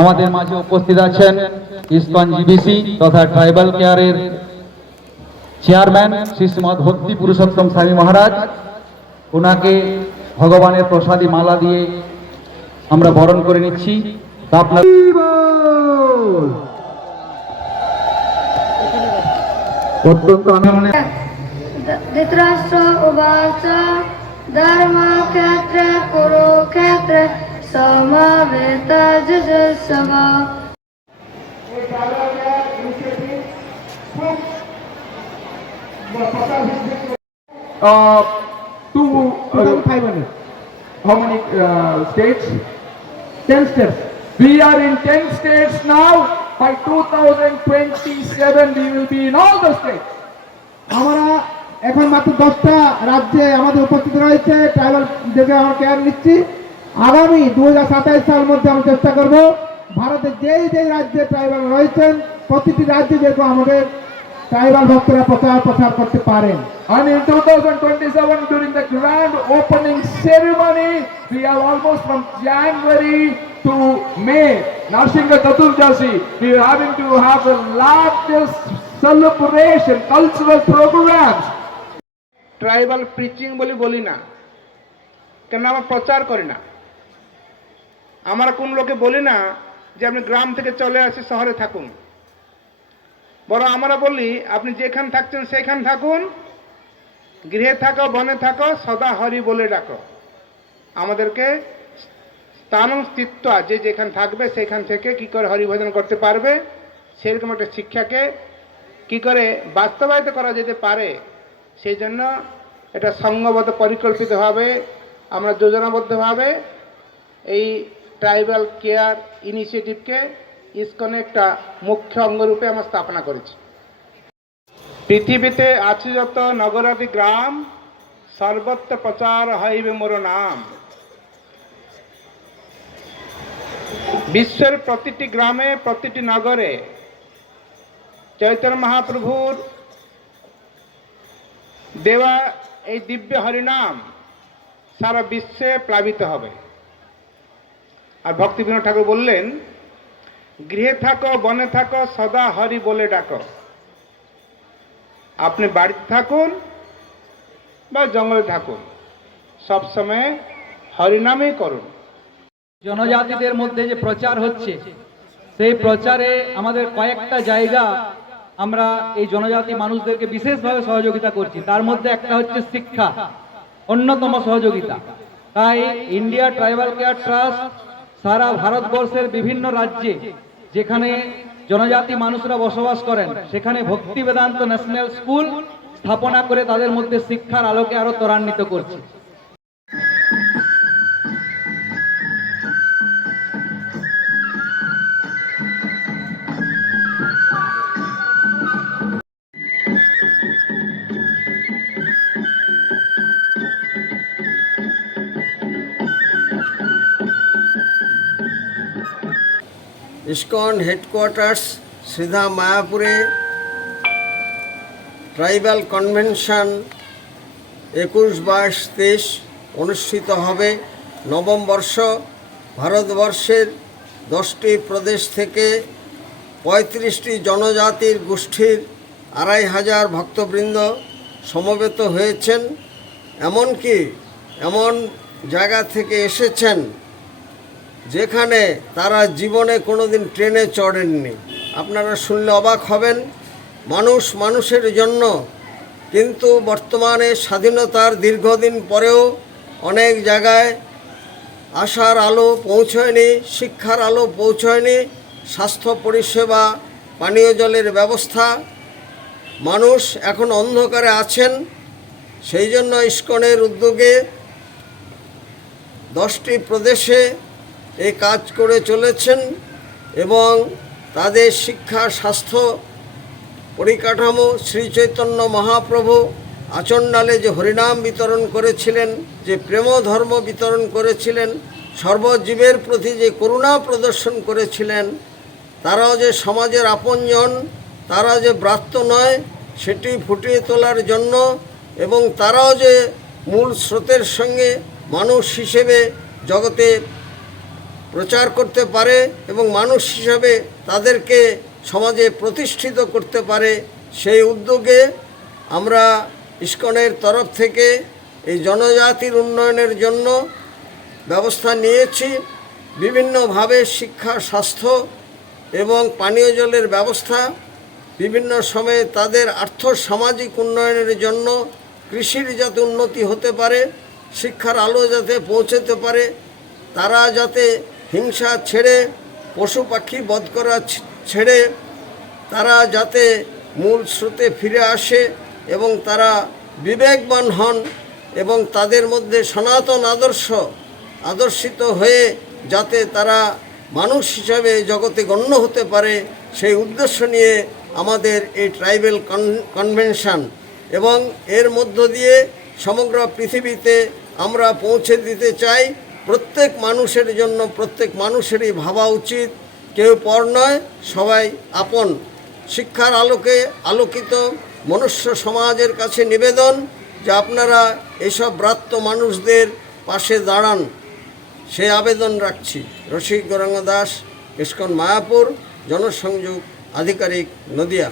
আমাদের মাঝে উপস্থিত আছেন ইসকন জিবিসি তথা ট্রাইবাল কেয়ারের চেয়ারম্যান শ্রী শ্রীমৎ ভক্তি পুরুষোত্তম স্বামী মহারাজ। ওনাকে ভগবানের প্রসাদী মালা দিয়ে আমরা বরণ করে নিচ্ছি। আপনার অত্যন্ত আনন্দ। धृतराष्ट्र उवाच धर्मक्षेत्रे कुरुक्षेत्रे समवेतजुजुत्सव। How many states? 10 states. We are in 10 states now. By 2027 we will be in all the states. আমরা এখন মাত্র 10টা রাজ্যে আমাদের উপস্থিত রয়েছে। ট্রাইবাল থেকে আমরা কেয়ার নিচ্ছি। আগামী 2027 সালের মধ্যে আমরা চেষ্টা করব ভারতের যেই যেই রাজ্যে ট্রাইবাল রয়েছেন প্রতিটি রাজ্যে যেন আমাদের ট্রাইবাল ভক্তরা প্রচার করতে পারেন। And in 2027 during the grand opening ceremony, we are almost from January to May, Narsingha Chaturdashi, we are having to have the largest celebration, cultural programs. Tribal preaching বলি না, কেন আমরা প্রচার করি না। আমরা কোন লোকে বলি না যে আপনি গ্রাম থেকে চলে আসে শহরে থাকুন, বরং আমরা বলি আপনি যেখানে থাকছেন সেখানে থাকুন, গৃহে থাকো বনে থাকো সদা হরি বলে ডাকো। আমাদেরকে স্থান স্থিত্ব যে যেখানে থাকবে সেখান থেকে কি করে হরিভজন করতে পারবে সেরকম একটা শিক্ষাকে কি করে বাস্তবায়িত করা যেতে পারে, সেই জন্য এটা সংঘবদ্ধ পরিকল্পিতভাবে আমরা যোজনাবদ্ধভাবে এই ট্রাইবাল কেয়ার ইনিশিয়েটিভকে ইসকনে একটা মুখ্য অঙ্গরূপে আমরা স্থাপনা করেছি। পৃথিবীতে আছে যত নগরাদি গ্রাম, সর্বত্র প্রচার হইবে মোর নাম। বিশ্বের প্রতিটি গ্রামে প্রতিটি নগরে চৈতন্য মহাপ্রভুর দেওয়া এই দিব্য হরিনাম সারা বিশ্বে প্লাবিত হবে। আর ভক্তি বিনোদ ঠাকুর বললেন, গৃহে থাকো বনে থাকো সদা হরি বলে ডাকো। আপনি বাড়িতে থাকুন বা জঙ্গলে থাকুন, সবসময় হরিনামই করুন। জনজাতিদের মধ্যে যে প্রচার হচ্ছে সেই প্রচারে আমাদের কয়েকটা জায়গা আমরা এই জনজাতি মানুষদেরকে বিশেষভাবে সহযোগিতা করছি। তার মধ্যে একটা হচ্ছে শিক্ষা, অন্যতম সহযোগিতা। তাই ইন্ডিয়া ট্রাইবাল কেয়ার ট্রাস্ট সারা ভারতবর্ষের বিভিন্ন রাজ্যে যেখানে জনজাতি মানুষরা বসবাস করেন সেখানে ভক্তি বেদান্ত ন্যাশনাল স্কুল স্থাপনা করে তাদের মধ্যে শিক্ষার আলোকে আরো ত্বরান্বিত করছে। ইসকন হেডকোয়ার্টার্স শ্রীধা মায়াপুরে ট্রাইবাল কনভেনশন 21-22-23 অনুষ্ঠিত হবে। নবম বর্ষ ভারতবর্ষের 10টি প্রদেশ থেকে 35টি জনজাতির গোষ্ঠীর 2500 ভক্তবৃন্দ সমবেত হয়েছেন। এমনকি এমন জায়গা থেকে এসেছেন যেখানে তারা জীবনে কোনোদিন ট্রেনে চড়েননি। আপনারা শুনলে অবাক হবেন, মানুষ মানুষের জন্য, কিন্তু বর্তমানে স্বাধীনতার দীর্ঘদিন পরেও অনেক জায়গায় আশার আলো পৌঁছয়নি, শিক্ষার আলো পৌঁছয়নি, স্বাস্থ্য পরিষেবা, পানীয় জলের ব্যবস্থা, মানুষ এখন অন্ধকারে আছেন। সেই জন্য ইসকনের উদ্যোগে 10টি প্রদেশে এই কাজ করে চলেছেন এবং তাদের শিক্ষা স্বাস্থ্য পরিকাঠামো শ্রী চৈতন্য মহাপ্রভু আচণ্ডালে যে হরিনাম বিতরণ করেছিলেন, যে প্রেম ধর্ম বিতরণ করেছিলেন, সর্বজীবের প্রতি যে করুণা প্রদর্শন করেছিলেন, তারাও যে সমাজের আপনজন, তারা যে ব্রাত্য নয় সেটি ফুটিয়ে তোলার জন্য এবং তারাও যে মূল স্রোতের সঙ্গে মানুষ হিসেবে জগতে প্রচার করতে পারে এবং মানুষ হিসাবে তাদেরকে সমাজে প্রতিষ্ঠিত করতে পারে, সেই উদ্যোগে আমরা ইসকনের তরফ থেকে এই জনজাতির উন্নয়নের জন্য ব্যবস্থা নিয়েছি। বিভিন্নভাবে শিক্ষা, স্বাস্থ্য এবং পানীয় জলের ব্যবস্থা, বিভিন্ন সময়ে তাদের আর্থসামাজিক উন্নয়নের জন্য কৃষির যাতে উন্নতি হতে পারে, শিক্ষার আলো যাতে পৌঁছতে পারে, তারা যাতে হিংসা ছেড়ে, পশু পাখি বধ করা ছেড়ে তারা যাতে মূল স্রোতে ফিরে আসে এবং তারা বিবেকবান হন এবং তাদের মধ্যে সনাতন আদর্শিত হয়ে যাতে তারা মানুষ হিসাবে জগতে গণ্য হতে পারে, সেই উদ্দেশ্য নিয়ে আমাদের এই ট্রাইবেল কনভেনশন। এবং এর মধ্য দিয়ে সমগ্র পৃথিবীতে আমরা পৌঁছে দিতে চাই প্রত্যেক মানুষের জন্য প্রত্যেক মানুষেরই ভাবা উচিত কেউ পর নয়, সবাই আপন। শিক্ষার আলোকে আলোকিত মনুষ্য সমাজের কাছে নিবেদন যে আপনারা এসব ব্রাত্য মানুষদের পাশে দাঁড়ান, সে আবেদন রাখছি। রসিক গৌরাঙ্গ দাস, ইসকন মায়াপুর, জনসংযোগ আধিকারিক, নদিয়া।